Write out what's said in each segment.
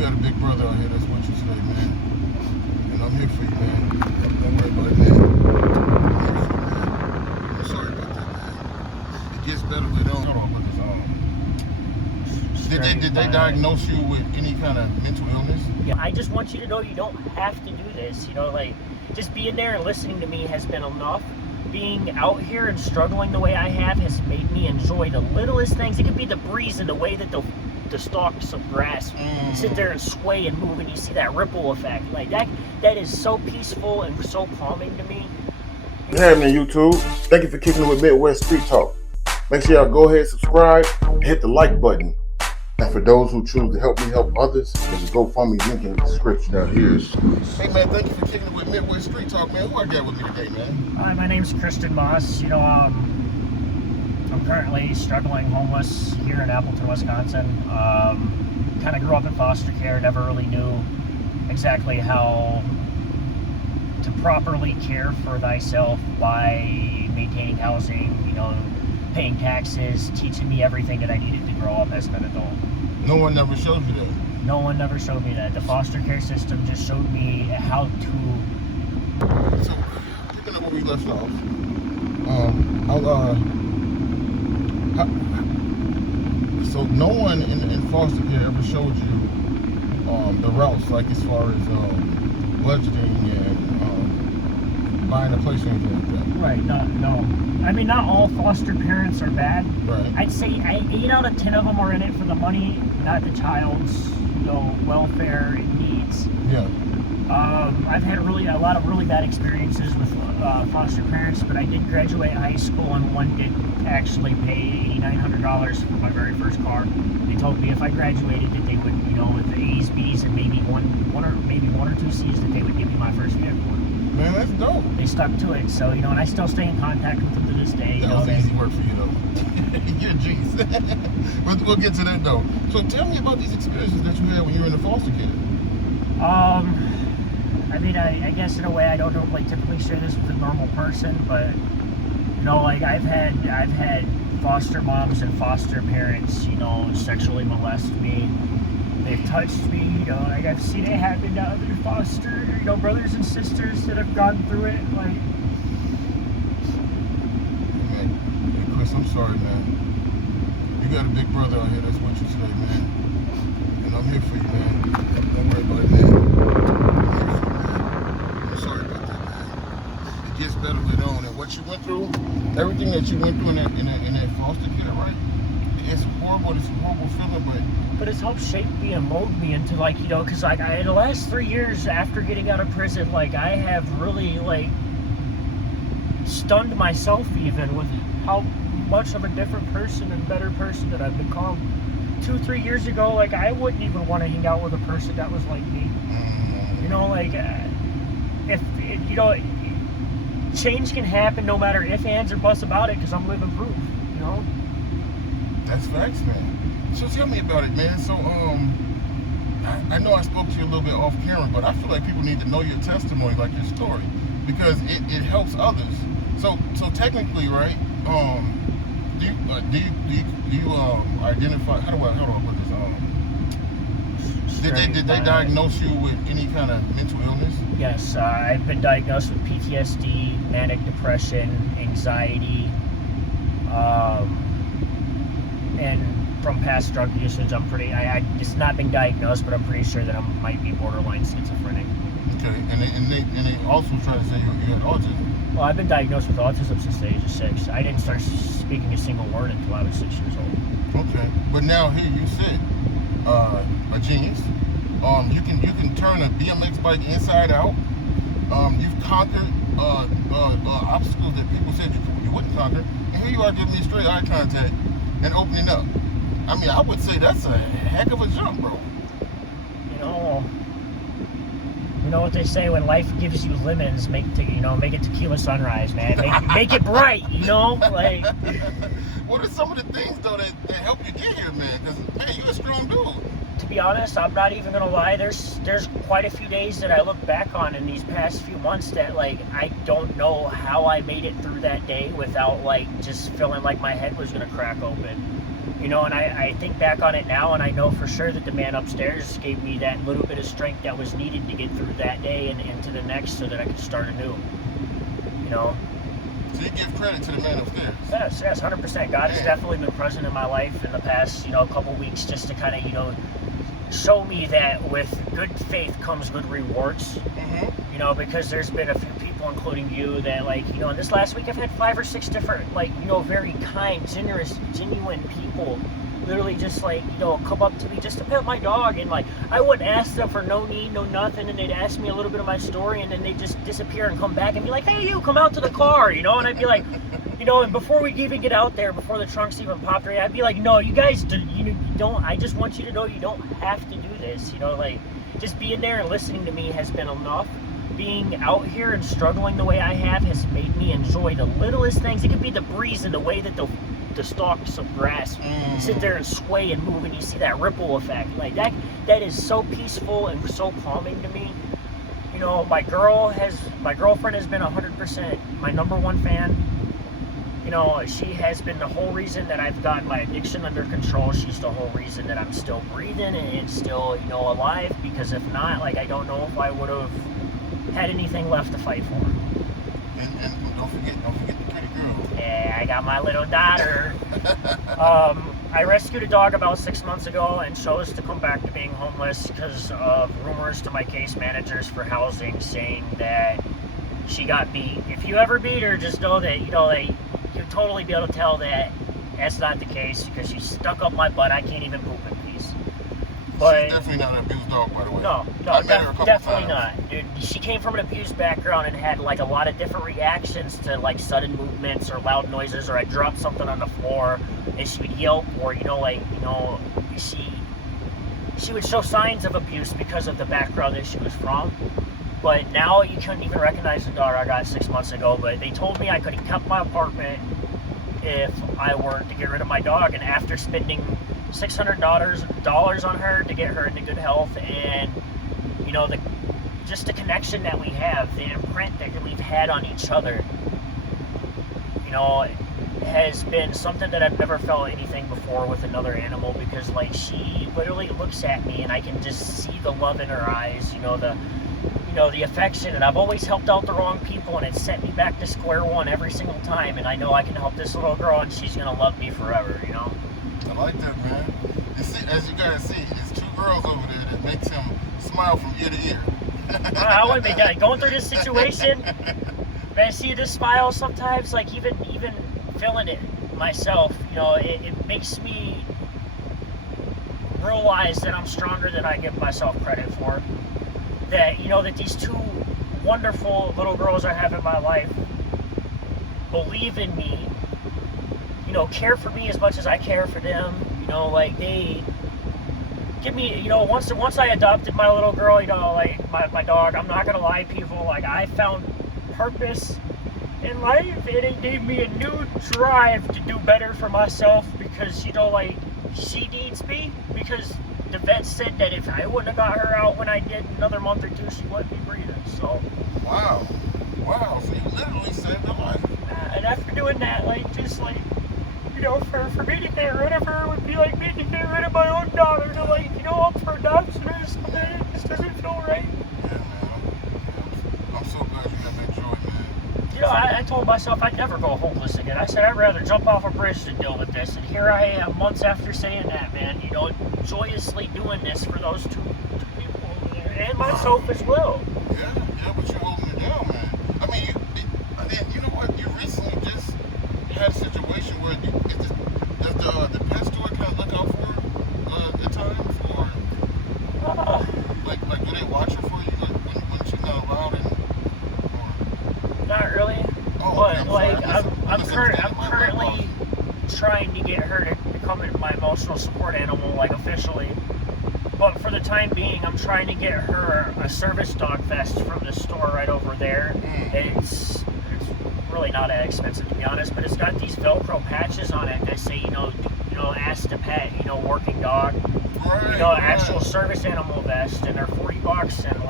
got a big brother out here that's with you today, man. And I'm here for you, man. Don't worry about it, man. I'm here for you, man. I'm sorry about that, man. It gets better later on. Hold on, put this on. Did they diagnose you with any kind of mental illness? Yeah, I just want you to know you don't have to do this. You know, like, just being there and listening to me has been enough. Being out here and struggling the way I have has made me enjoy the littlest things. It could be the breeze and the way that the stalks of grass sit there and sway and move, and you see that ripple effect. Like, that is so peaceful and so calming to me. What's happening, YouTube? Thank you for kicking it with Midwest Street Talk. Make sure y'all go ahead, subscribe, and hit the like button. And for those who choose to help me help others, there's a GoFundMe link in the description. Now here's. Hey man, thank you for kicking it with Midwest Street Talk, man. Who I got with me today, man? Hi, my name's Christian Moss. You know, I'm currently struggling homeless here in Appleton, Wisconsin. Kind of grew up in foster care, never really knew exactly how to properly care for thyself by maintaining housing, you know, paying taxes, teaching me everything that I needed to grow up as an adult. No one never showed you that. No one never showed me that. The foster care system just showed me how to. So, picking up where we left off, so no one in foster care ever showed you the routes, like as far as budgeting and buying a place or anything like that. Right, no. I mean, not all foster parents are bad. Right. I'd say 8 out of 10 of them are in it for the money, not the child's, you know, welfare and needs. Yeah. I've had a lot of really bad experiences with foster parents, but I did graduate high school, and one did actually pay $8,900 for my very first car. They told me if I graduated that they would, you know, with the A's, B's, and maybe one or two C's, that they would give me my first vehicle. Man, that's dope. They stuck to it, so, you know, and I still stay in contact with them to this day. That was easy work for you, though. You're a genius. We'll get to that, though. So tell me about these experiences that you had when you were in the foster care. I mean, I guess in a way I don't like typically share this with a normal person, but, you know, like I've had foster moms and foster parents, you know, sexually molest me. They've touched me, you know, like I've seen it happen to other foster, you know, brothers and sisters that have gone through it, like. Hey, Chris, I'm sorry, man. You got a big brother out here that's with you today, man. And I'm here for you, man. Don't worry about it, man. I'm here for you, man. I'm sorry about that, man. It gets better later on. And what you went through, everything that you went through in that foster care, right? It's horrible. It's a horrible feeling, but it's helped shape me and mold me into, like, you know, because like in the last 3 years after getting out of prison, like I have really like stunned myself even with how much of a different person and better person that I've become. 2-3 years ago, like I wouldn't even want to hang out with a person that was like me. You know, like if you know, change can happen no matter if, ands, or buts about it, because I'm living proof. You know. That's facts, man. So tell me about it, man. So, I know I spoke to you a little bit off camera, but I feel like people need to know your testimony, like your story, because it helps others. So technically, right? Do you identify? How do I put this? Did they diagnose you with any kind of mental illness? Yes, I've been diagnosed with PTSD, manic depression, anxiety, and from past drug usage, it's not been diagnosed, but I'm pretty sure that I might be borderline schizophrenic. Okay, and they also try to say you had autism. Well, I've been diagnosed with autism since the age of 6. I didn't start speaking a single word until I was 6 years old. Okay, but now here you said, a genius. You can turn a BMX bike inside out. You've conquered obstacles that people said you wouldn't conquer, and here you are giving me straight eye contact and opening up. I mean, I would say that's a heck of a jump, bro. You know what they say, when life gives you lemons, make it tequila sunrise, man. Make it bright, you know? Like, what are some of the things though that help you get here, man? Because man, you're a strong dude. To be honest, I'm not even gonna lie. There's quite a few days that I look back on in these past few months that, like, I don't know how I made it through that day without, like, just feeling like my head was gonna crack open. You know, and I think back on it now, and I know for sure that the man upstairs gave me that little bit of strength that was needed to get through that day and into the next so that I could start anew. You know? So you give credit to the man upstairs? Yes, 100%. God has definitely been present in my life in the past, couple weeks just to kind of, show me that with good faith comes good rewards. Mm-hmm. Because there's been a few people, including you, that in this last week I've had 5 or 6 different, very kind, generous, genuine people literally just come up to me just to pet my dog, and I wouldn't ask them for no need, no nothing, and they'd ask me a little bit of my story, and then they'd just disappear and come back and be like, hey, you come out to the car, and I'd be like, and before we even get out there, before the trunks even popped, I'd be like, no, you guys, you don't, I just want you to know you don't have to do this, just being there and listening to me has been enough. Being out here and struggling the way I have has made me enjoy the littlest things. It could be the breeze and the way that the stalks of grass sit there and sway and move, and you see that ripple effect. That is so peaceful and so calming to me. My girlfriend has been 100% my number one fan. She has been the whole reason that I've got my addiction under control. She's the whole reason that I'm still breathing and still, alive, because if not, I don't know if I would have had anything left to fight for. And don't forget the pretty girl. Yeah, I got my little daughter. I rescued a dog about 6 months ago and chose to come back to being homeless because of rumors to my case managers for housing saying that she got beat. If you ever beat her, just know that, you'll totally be able to tell that that's not the case, because she stuck up my butt. I can't even poop in peace. But she's definitely not an abused dog, by the way. No, I met her a couple definitely times. not. Dude, she came from an abused background and had a lot of different reactions to sudden movements or loud noises, or I dropped something on the floor and she would yelp, or she would show signs of abuse because of the background that she was from. But now you couldn't even recognize the dog I got 6 months ago. But they told me I could have kept my apartment if I were to get rid of my dog, and after spending $600 on her to get her into good health, and just the connection that we have, the imprint that we've had on each other, has been something that I've never felt anything before with another animal, because she literally looks at me and I can just see the love in her eyes, the affection, and I've always helped out the wrong people, and it's set me back to square one every single time, and I know I can help this little girl, and she's gonna love me forever, I like that, man. You see, as you guys see, it's 2 girls over there that makes him smile from ear to ear. I wouldn't be going through this situation. When I see this smile sometimes, even feeling it myself, it makes me realize that I'm stronger than I give myself credit for. That that these 2 wonderful little girls I have in my life believe in me, care for me as much as I care for them. They give me, once I adopted my little girl, my dog, I'm not gonna lie, people, I found purpose in life, and it gave me a new drive to do better for myself, because she needs me, because the vet said that if I wouldn't have got her out when I did, another month or 2, she wouldn't be breathing. So wow, so you literally saved her life. And after doing that, for me to get rid of her would be like me to get rid of my own daughter. Up for adoption or something. It just doesn't feel right. Yeah, man. I'm so glad you got that joy, man. I told myself I'd never go homeless again. I said I'd rather jump off a bridge than deal with this. And here I am, months after saying that, man. Joyously doing this for those two people over there, and myself as well. Yeah, but you're holding it down, man. I mean, you know what? You recently just had a situation where does the pet store kind of look out for at times, or do they watch her for you when she's not around, or? Not really. Oh, But I'm currently trying to get her to become my emotional support animal, officially. But for the time being, I'm trying to get her a service dog vest from the store right over there. It's really not that expensive, to be honest, but it's got these Velcro patches on it that say, ask to pet, working dog, actual service animal vest, and they're $40, and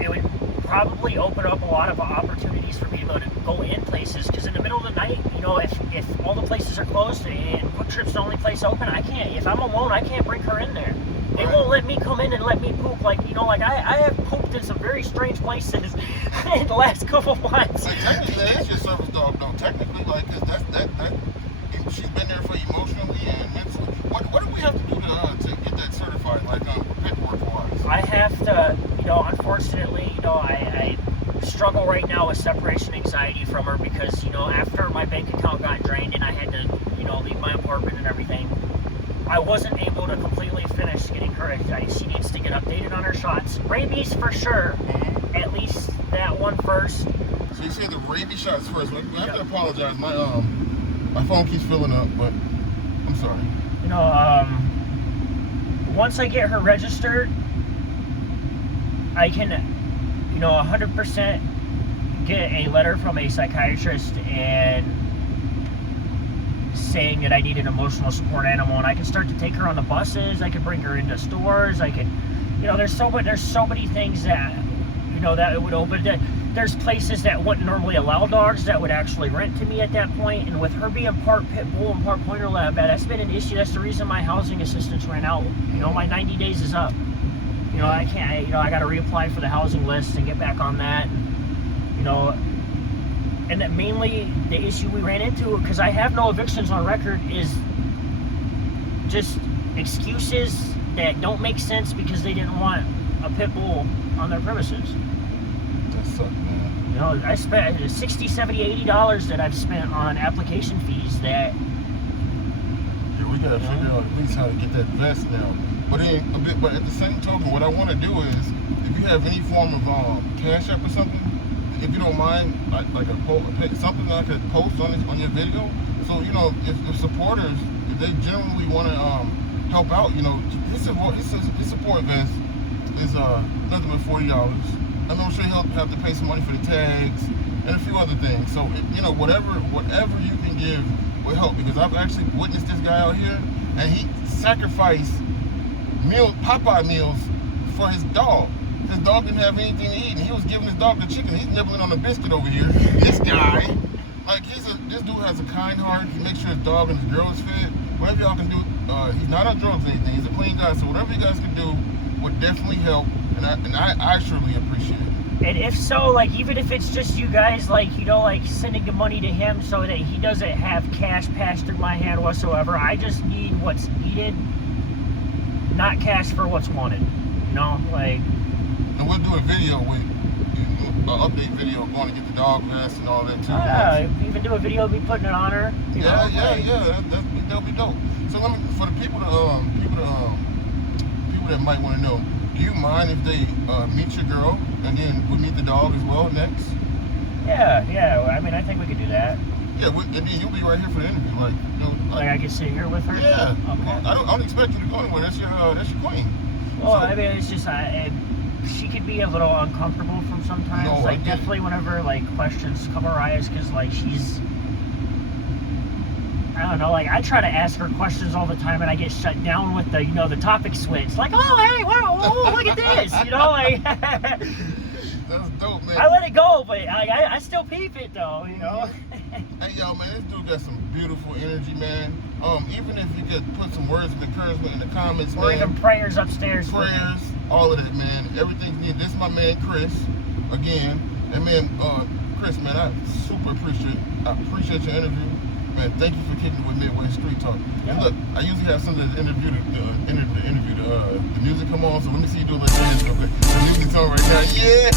it would probably open up a lot of opportunities for me to go in places, because in the middle of the night, you know, if all the places are closed and Quick Trip's the only place open, I can't, if I'm alone, I can't bring her in there. They won't let me come in and let me poop. Like, you know, like I have pooped in some very strange places in the last couple of months. Like, technically, that is your service dog, though. Technically, like, cause that she's been there for you emotionally and mentally. What do we have to do to get that certified, like, paperwork-wise? I have to, you know, unfortunately, you know, I struggle right now with separation anxiety from her, because, you know, after my bank account got drained and I had to, you know, leave my apartment and everything, I wasn't able to completely finish getting her. She needs to get updated on her shots. Rabies for sure. Mm-hmm. At least that one first. So you say the rabies shots first. I have to apologize. My phone keeps filling up, but I'm sorry. You know, once I get her registered, I can, you know, 100% get a letter from a psychiatrist and saying that I need an emotional support animal, and I can start to take her on the buses. I can bring her into stores. I can, you know, there's so many things that, you know, that it would open. There's places that wouldn't normally allow dogs that would actually rent to me at that point. And with her being part pit bull and part pointer lab, that's been an issue. That's the reason my housing assistance ran out. You know, my 90 days is up. You know, I can't, you know, I got to reapply for the housing list and get back on that. And, you know, and that mainly the issue we ran into, because I have no evictions on record, is just excuses that don't make sense because they didn't want a pit bull on their premises. That sucks, man. You know, I spent $60, $70, $80 that I've spent on application fees that... Yeah, we gotta figure out at least how to get that vest now. But at the same token, what I want to do is, if you have any form of Cash App or something, if you don't mind, like something I could post on your video, so you know, if supporters, if they generally want to help out, you know, his support vest is nothing but $40. I'm not sure he'll have to pay some money for the tags and a few other things. So you know, whatever you can give will help, because I've actually witnessed this guy out here, and he sacrificed Popeye meals for his dog. His dog didn't have anything to eat, and he was giving his dog the chicken. He's nibbling on the biscuit over here. This guy, like, this dude has a kind heart. He makes sure his dog and his girl is fed. Whatever y'all can do, he's not on drugs or anything. He's a clean guy, so whatever you guys can do would definitely help, and I surely appreciate it. And if so, like, even if it's just you guys, like, you know, like, sending the money to him so that he doesn't have cash passed through my hand whatsoever. I just need what's needed, not cash for what's wanted. You know, like... And we'll do a video with an update video going to get the dog vest and all that too. Yeah, even do a video of me putting it on her. Yeah. That'll be dope. So let me, for the people that might want to know, do you mind if they meet your girl and then we meet the dog as well next? Yeah. I mean, I think we could do that. Yeah, and then you'll be right here for the interview, like, you know, Like I could sit here with her. Yeah. Okay. I don't expect you to go anywhere. That's your queen. Well, So, I mean, it's just she could be a little uncomfortable from sometimes. No, like, definitely whenever, like, questions come arise, because, like, she's... I don't know, like, I try to ask her questions all the time, and I get shut down with the, you know, the topic switch. Like, oh, hey, whoa, look at this, you know, like... That's dope, man. I let it go, but I still peep it, though, you know? Hey, yo, man, this dude got some beautiful energy, man. Even if you could put some words of encouragement in the comments, Or man. even prayers upstairs. Prayers, all of that, man. Everything's needed. This is my man, Chris, again. And, man, Chris, man, I super appreciate your interview. Man, thank you for kicking it with Midwest Street Talk. Yeah. And look, I usually have some of the interview, the music come on, so let me see you do a little dance real quick. The music's on right now. Yeah.